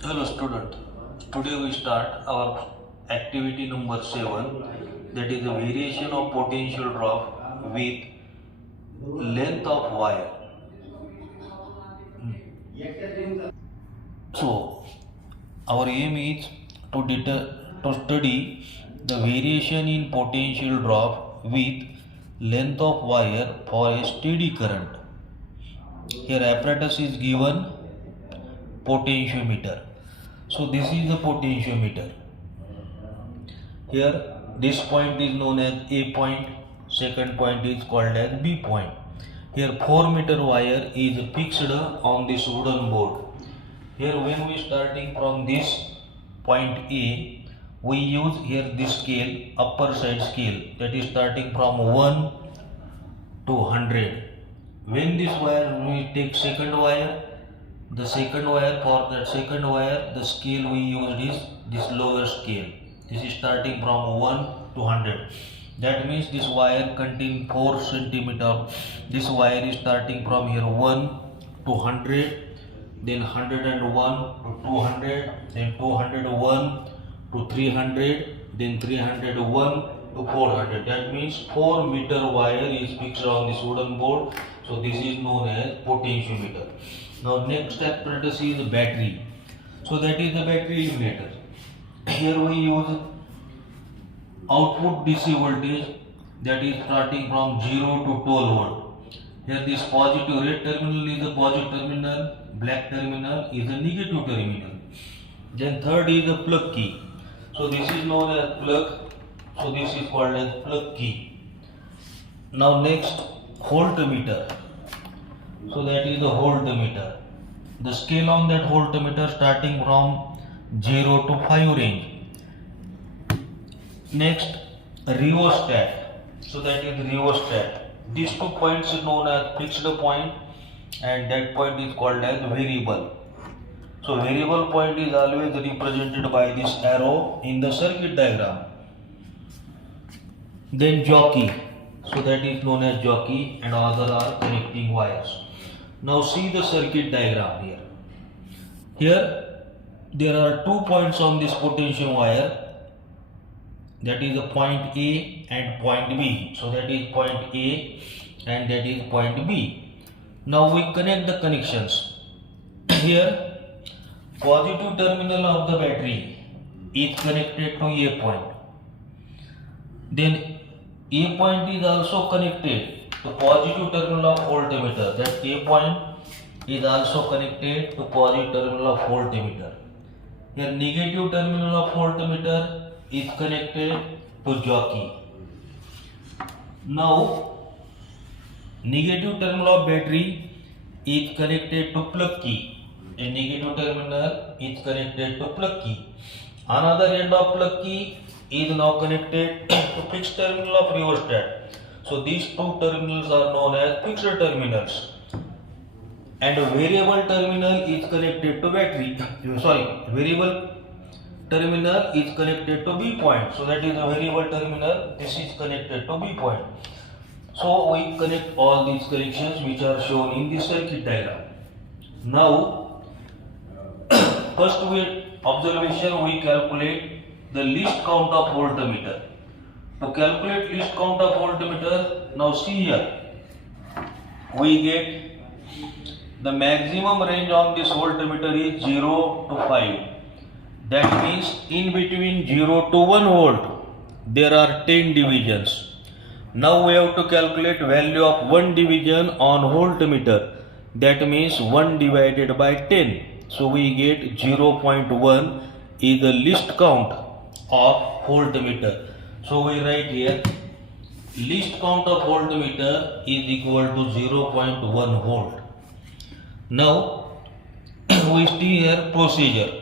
Hello student. Today we start our activity number 7, that is the variation of potential drop with length of wire. So our aim is to study the variation in potential drop with length of wire for a steady current. Here apparatus is given potentiometer. So this is the potentiometer. Here this point is known as A point, second point is called as B point. Here 4-meter wire is fixed on this wooden board. Here when we starting from this point A, we use here this scale, upper side scale, that is starting from 1 to 100. When this wire we take second wire, the second wire, for that second wire the scale we used is this lower scale. This is starting from 1 to 100. That means this wire contain 4 centimeter. This wire is starting from here 1 to 100, then 101 to 200, then 201 to 300, then 301 to 400. That means 4-meter wire is fixed on this wooden board. So this is known as potentiometer. Now next apparatus is battery. So that is the battery eliminator. Here we use output DC voltage, that is starting from 0 to 12 volt. Here this positive red terminal is the positive terminal, black terminal is the negative terminal. Then third is the plug key. So this is known as plug. So this is called as plug key. Now next, voltmeter. So that is the voltmeter. The scale on that voltmeter starting from 0 to 5 range. Next, rheostat. So that is rheostat. These 2 points are known as fixed point, and that point is called as variable. So variable point is always represented by this arrow in the circuit diagram. Then jockey. So that is known as jockey, and other are connecting wires. Now see the circuit diagram here. Here there are 2 points on this potential wire, that is the point A and point B. So that is point A and that is point B. Now we connect the connections. Here positive terminal of the battery is connected to A point. Then A point is also connected to positive terminal of voltmeter. That A point is also connected to positive terminal of voltmeter. Here negative terminal of voltmeter is connected to jockey. Now negative terminal of battery is connected to plug key. A negative terminal is connected to plug key. Another end of plug key is now connected to fixed terminal of rheostat. So these 2 terminals are known as fixed terminals. And a variable terminal is connected to battery. Variable terminal is connected to B point. So that is a variable terminal. This is connected to B point. So we connect all these connections which are shown in the circuit diagram. Now first observation, we calculate the least count of voltmeter. To calculate least count of voltmeter, now see here, we get the maximum range on this voltmeter is 0 to 5. That means in between 0 to 1 volt there are 10 divisions. Now we have to calculate value of 1 division on voltmeter. That means 1 divided by 10. So we get 0.1 is the least count of voltmeter. So we write here least count of voltmeter is equal to 0.1 volt. Now we see here procedure.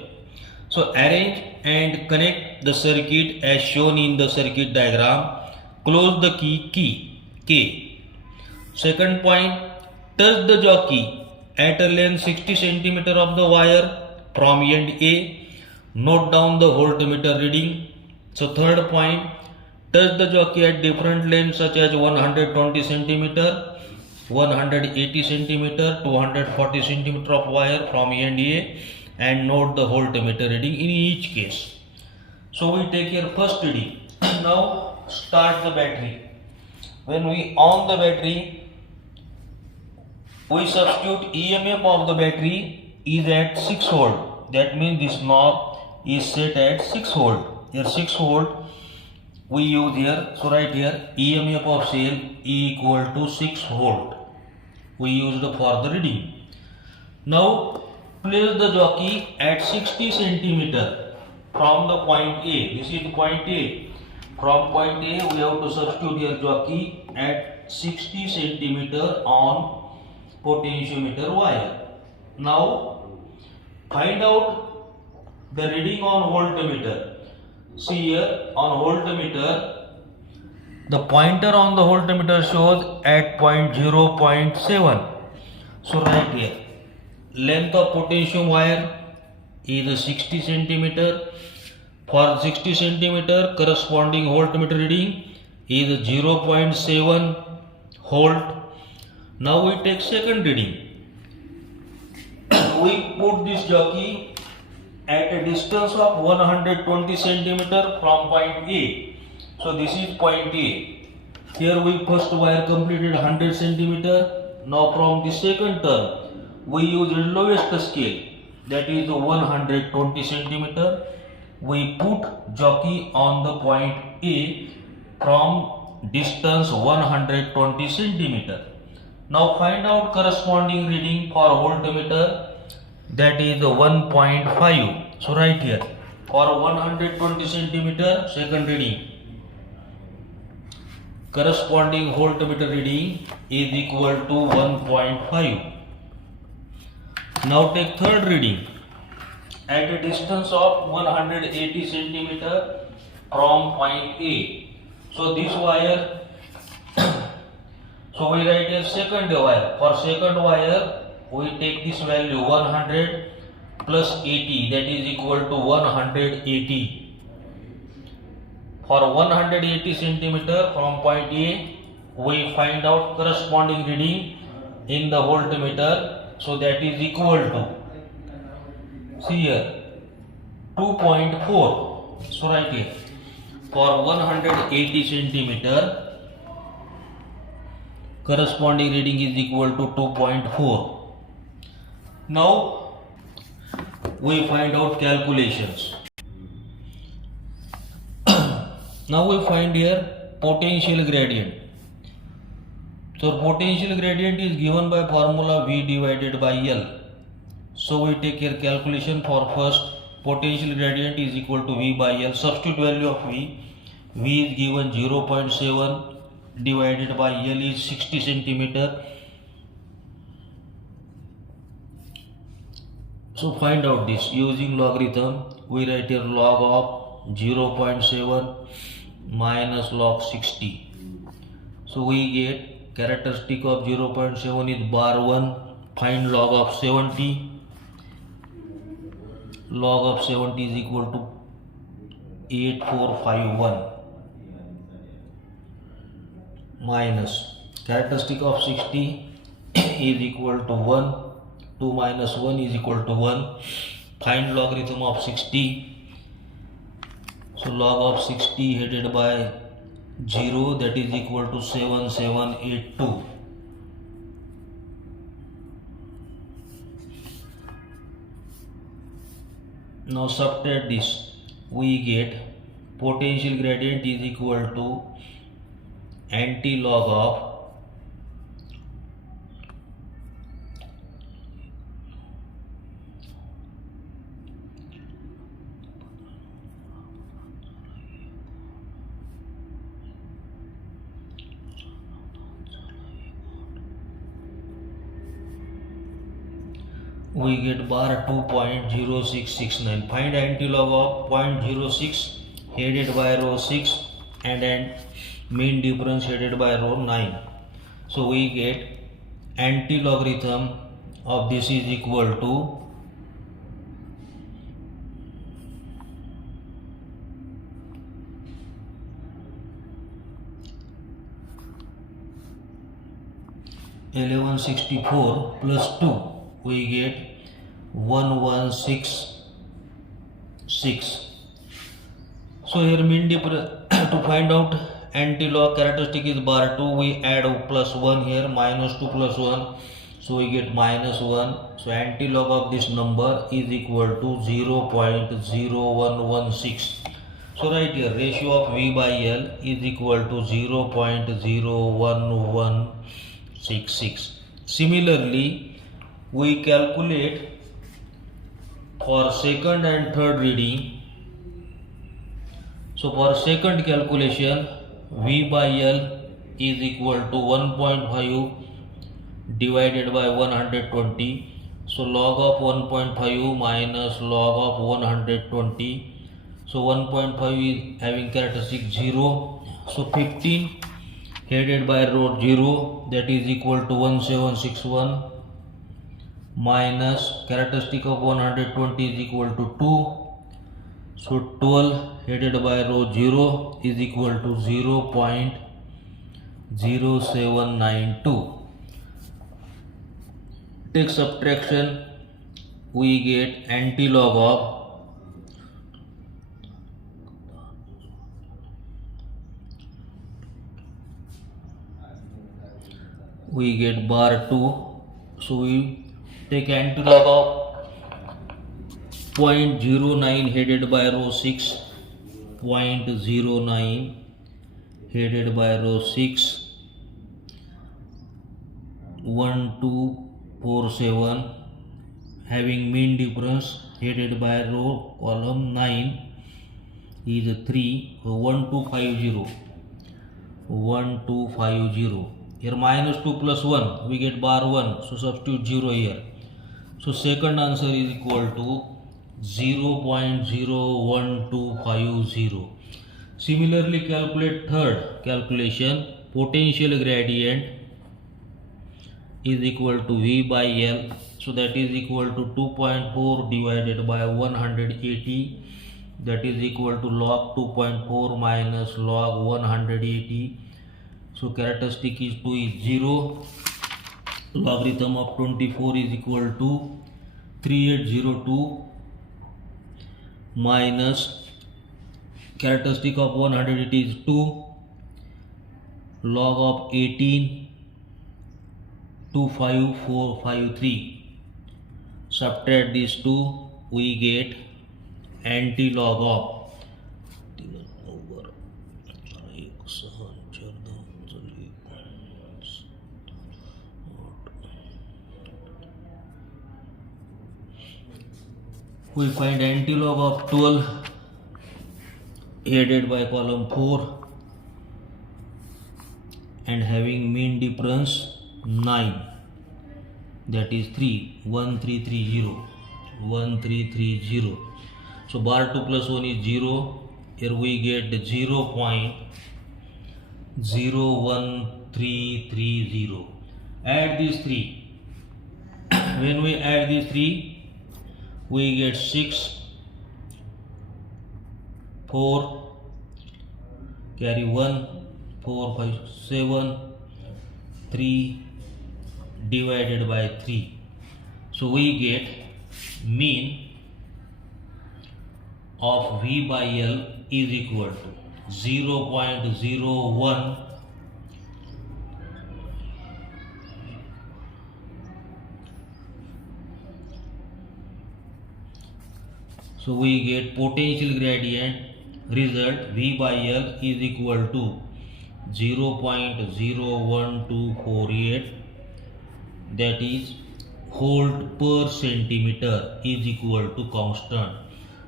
So arrange and connect the circuit as shown in the circuit diagram. Close the key K. Second point, touch the jockey at a length 60 cm of the wire from end A. Note down the voltmeter reading. So third point, touch the jockey at different lengths such as 120 cm, 180 cm, 240 cm of wire from end A. and note the voltmeter reading in each case. So we take here first reading. Now start the battery. When we on the battery, we substitute EMF of the battery is at 6 volt. That means this knob is set at 6 volt. Here 6 volt we use here. So right here EMF of cell equal to 6 volt. We used for the reading. Now place the jockey at 60 centimeter from the point A. This is the point A. From point A we have to substitute here jockey at 60 centimeter on potentiometer wire. Now find out the reading on voltmeter. See here on voltmeter, the pointer on the voltmeter shows at point 0.7. So right here, length of potentium wire is 60 centimeter. For 60 centimeter, corresponding voltmeter reading is 0.7 volt. Now we take second reading. We put this jockey at a distance of 120 centimeter from point A. So this is point A. Here we first wire completed 100 centimeter. Now from the second term, we use the lowest scale, that is 120 centimeter. We put jockey on the point A from distance 120 centimeter. Now find out corresponding reading for voltmeter, that is 1.5. So right here for 120 centimeter second reading, corresponding voltmeter reading is equal to 1.5. Now take third reading at a distance of 180 centimeter from point A. So this wire, so we write a second wire. For second wire, we take this value 100 plus 80, that is equal to 180. For 180 centimeter from point A, we find out corresponding reading in the voltmeter. So that is equal to, see here, 2.4. So right here, for 180 centimeter, corresponding reading is equal to 2.4. Now we find out calculations. Now we find here potential gradient. So potential gradient is given by formula V divided by L. So we take here calculation for first. Potential gradient is equal to V by L. Substitute value of V. V is given 0.7 divided by L is 60 centimeter. So find out this using logarithm. We write here log of 0.7 minus log 60. So we get characteristic of 0.7 is bar 1. Find log of 70. Log of 70 is equal to 8451 minus characteristic of 60 is equal to 1. 2 minus 1 is equal to 1. Find logarithm of 60. So log of 60 headed by 0, that is equal to 7782. Now subtract this, we get potential gradient is equal to anti-log of 2. We get bar 2.0669. Find anti-log of 0.06 headed by row 6 and mean difference headed by row 9. So we get anti-logarithm of this is equal to 1164 plus 2. We get 1166. So here mean difference to find out anti-log characteristic is bar 2. We add plus 1 here, minus 2 plus 1. So we get minus 1. So anti-log of this number is equal to 0.0116. So right here ratio of V by L is equal to 0.01166. Similarly, we calculate for second and third reading. So for second calculation, V by L is equal to 1.5 divided by 120. So log of 1.5 minus log of 120. So 1.5 is having characteristic 0. So 15 headed by row 0, that is equal to 1761 minus characteristic of 120 is equal to 2. So 12 headed by row 0 is equal to 0.0792. Take subtraction, we get anti-log of we get bar 2. So we take anti-log of 0.09 headed by row 6, 0.09 headed by row 6, 1247 having mean difference headed by row column 9 is 3, so 1250. Here minus 2 plus 1, we get bar 1, so substitute 0 here. So second answer is equal to 0.01250. Similarly, calculate third calculation. Potential gradient is equal to V by L. So that is equal to 2.4 divided by 180. That is equal to log 2.4 minus log 180. So characteristic is 2 is 0. Logarithm of 24 is equal to 3802 minus characteristic of 180 is 2. Log of 18 25453. Subtract these two, we get anti-log of we find anti-log of 12 headed by column 4 and having mean difference 9, that is 1330. So bar 2 plus 1 is 0. Here we get 0.01330. Add these 3. When we add these 3, we get 6, 4, carry 1, 4, 5, 7, 3 divided by 3. So we get mean of V by L is equal to 0.01. So we get potential gradient result V by L is equal to 0.01248, that is volt per centimeter is equal to constant.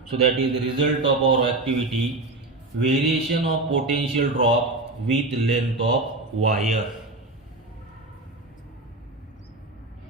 So that is the result of our activity, variation of potential drop with length of wire.